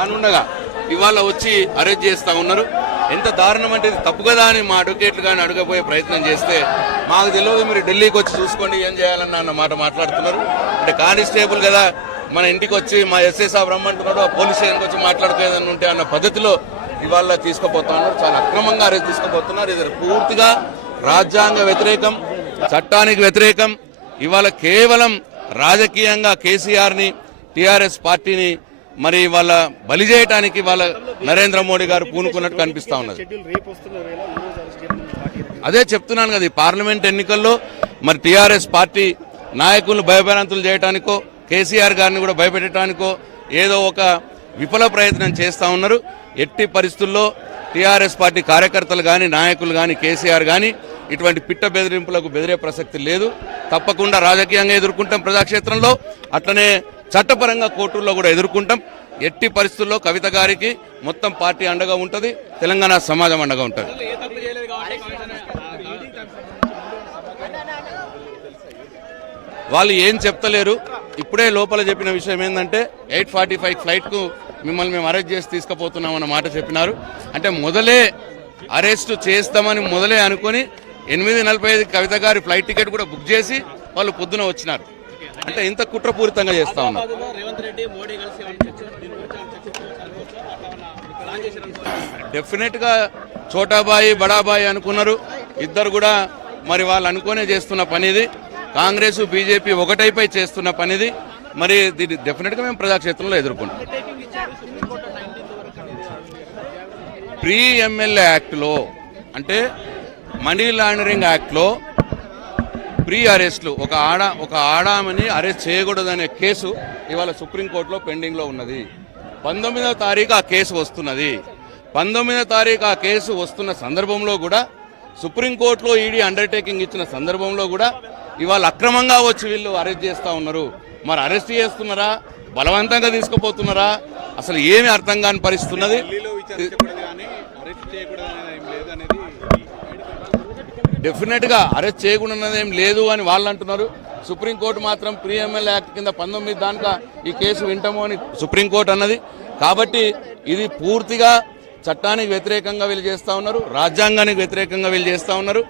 రానుండగా ఇవాళ వచ్చి అరెస్ట్ చేస్తా ఉన్నారు. ఎంత దారుణం అంటే తప్పు కదా అని మా అడ్వకేట్లు కానీ అడగబోయే ప్రయత్నం చేస్తే మాకు తెలియదు మీరు ఢిల్లీకి వచ్చి చూసుకోండి ఏం చేయాలన్న అన్న మాట మాట్లాడుతున్నారు. అంటే కానిస్టేబుల్ కదా మన ఇంటికి వచ్చి మా ఎస్ఐ సాబ్ రమ్మంటున్నాడు ఆ పోలీస్ స్టేషన్కి వచ్చి మాట్లాడుకోదని ఉంటే అన్న పద్ధతిలో ఇవాళ తీసుకుపోతున్నారు చాలా అక్రమంగా అరెస్ట్ తీసుకుపోతున్నారు. ఇది పూర్తిగా రాజ్యాంగ వ్యతిరేకం చట్టానికి వ్యతిరేకం. ఇవాళ కేవలం రాజకీయంగా కేసీఆర్ని టీఆర్ఎస్ పార్టీని మరి వాళ్ళ బలి చేయటానికి వాళ్ళ నరేంద్ర మోడీ గారు పూనుకున్నట్టు కనిపిస్తా ఉన్నది. అదే చెప్తున్నాను కదా ఈ పార్లమెంట్ ఎన్నికల్లో మరి టీఆర్ఎస్ పార్టీ నాయకులను భయభ్రాంతులు చేయడానికో కేసీఆర్ గారిని కూడా భయపెట్టడానికో ఏదో ఒక విఫల ప్రయత్నం చేస్తూ ఉన్నారు. ఎట్టి పరిస్థితుల్లో టీఆర్ఎస్ పార్టీ కార్యకర్తలు కానీ నాయకులు కానీ కేసీఆర్ కానీ ఇటువంటి పిట్ట బెదిరింపులకు బెదిరే ప్రసక్తి లేదు. తప్పకుండా రాజకీయంగా ఎదుర్కొంటాం ప్రజాక్షేత్రంలో. అట్లనే చట్టపరంగా కోర్టుల్లో కూడా ఎదుర్కొంటాం. ఎట్టి పరిస్థితుల్లో కవిత గారికి మొత్తం పార్టీ అండగా ఉంటుంది తెలంగాణ సమాజం అండగా ఉంటుంది. వాళ్ళు ఏం చెప్తలేరు. ఇప్పుడే లోపల చెప్పిన విషయం ఏంటంటే ఎయిట్ ఫార్టీ ఫైవ్ ఫ్లైట్కు మిమ్మల్ని మేము అరెస్ట్ చేసి తీసుకుపోతున్నాం అన్న మాట చెప్పినారు. అంటే మొదలే అరెస్ట్ చేస్తామని మొదలే అనుకొని ఎనిమిది నలభై ఐదు కవిత గారి ఫ్లైట్ టికెట్ కూడా బుక్ చేసి వాళ్ళు పొద్దున వచ్చినారు. అంటే ఇంత కుట్రపూరితంగా చేస్తా ఉన్నారు. హైదరాబాద్లో రేవంత్ రెడ్డి మోడీ కలిసి ఏమైనా చర్చ- దీని గురించి ఏమైనా చర్చించవచ్చు అనుకోవచ్చు. అట్లా ఏమన్నా ప్లాన్ చేశారనుకోవచ్చు. డెఫినెట్గా చోటాబాయి బడాబాయి అనుకున్నారు. ఇద్దరు కూడా మరి వాళ్ళు అనుకునే చేస్తున్న పనిది. కాంగ్రెస్ బీజేపీ ఒకటైపై చేస్తున్న పనిది. మరి దీన్ని డెఫినెట్గా మేము ప్రజాక్షేత్రంలో ఎదుర్కొంటాం ప్రీ ఎమ్మెల్యే యాక్ట్లో అంటే మనీ లాండరింగ్ యాక్ట్లో ప్రీ అరెస్ట్లు. ఒక ఆడ ఒక ఆడామని అరెస్ట్ చేయకూడదనే కేసు ఇవాళ సుప్రీంకోర్టులో పెండింగ్లో ఉన్నది. పంతొమ్మిదవ తారీఖు ఆ కేసు వస్తున్నది. పంతొమ్మిదవ తారీఖు ఆ కేసు వస్తున్న సందర్భంలో కూడా సుప్రీంకోర్టులో ఈడీ అండర్టేకింగ్ ఇచ్చిన సందర్భంలో కూడా ఇవాళ అక్రమంగా వచ్చి వీళ్ళు అరెస్ట్ చేస్తూ ఉన్నారు. మరి అరెస్ట్ చేస్తున్నారా? బలవంతంగా తీసుకుపోతున్నారా? అసలు ఏమి అర్థం కాని పరిస్థితున్నది డెఫినెట్గా అరెస్ట్ చేయకుండా ఏం లేదు అని వాళ్ళు అంటున్నారు. సుప్రీంకోర్టు మాత్రం ప్రీ ఎమ్మెల్యే యాక్ట్ కింద పంతొమ్మిది దానిక ఈ కేసు వింటాము అని సుప్రీంకోర్టు అన్నది. కాబట్టి ఇది పూర్తిగా చట్టానికి వ్యతిరేకంగా వీళ్ళు చేస్తా ఉన్నారు రాజ్యాంగానికి వ్యతిరేకంగా వీళ్ళు చేస్తూ ఉన్నారు.